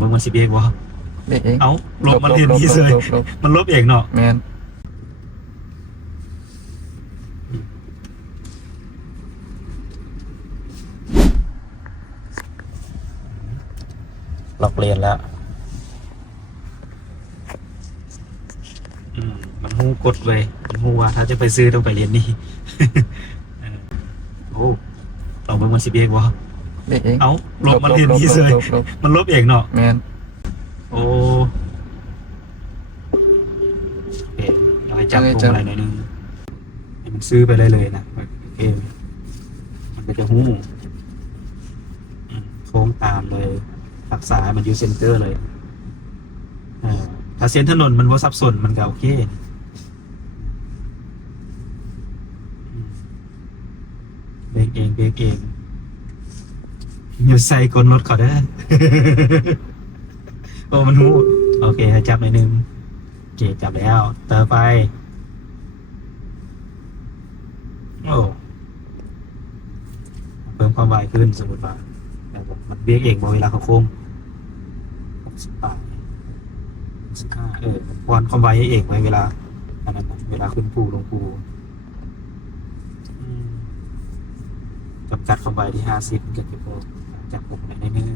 เบิ่งมันสิเบรกบ่เบรกเองเอ้าลบมันเห็นนี้เลยมันลบเองเนาะแมนล็อกเลนแล้วมันหูกดไว้มันหูว่าถ้าจะไปซื้อต้องไปเรียนนี่ โอ้ลองเบิ่งมันสิเบรกบ่เบรกเองเอ้าลบมันเห็นนี้เลยมันลบเองเนาะแมนโอ้โอเคเราไปจับพวงอะไรหน่อยนึงให้มันซื้อไปเลยนะโอเคมันก็จะหูโค้งตามเลยรักษามันอยู่เซนเตอร์เลยถ้าเส้นถนนมันว่าสับสนมันก็โอเคเบรกเองอยู่ใส่กลรถเขาได้ โอ้มันหูโอเคจับหน่อยนึงโอเคจับแล้วต่อไปโอ้เพิ่มความไวขึ้นสมมติว่ามันเบรกเองเวลาเขาโค้ง68 65วอนความไวให้เองไว้เวลาอันนั้นเวลาขึ้นภูลงภูจำกัดความไวที่50เกิดขึ้นจับผมในนึง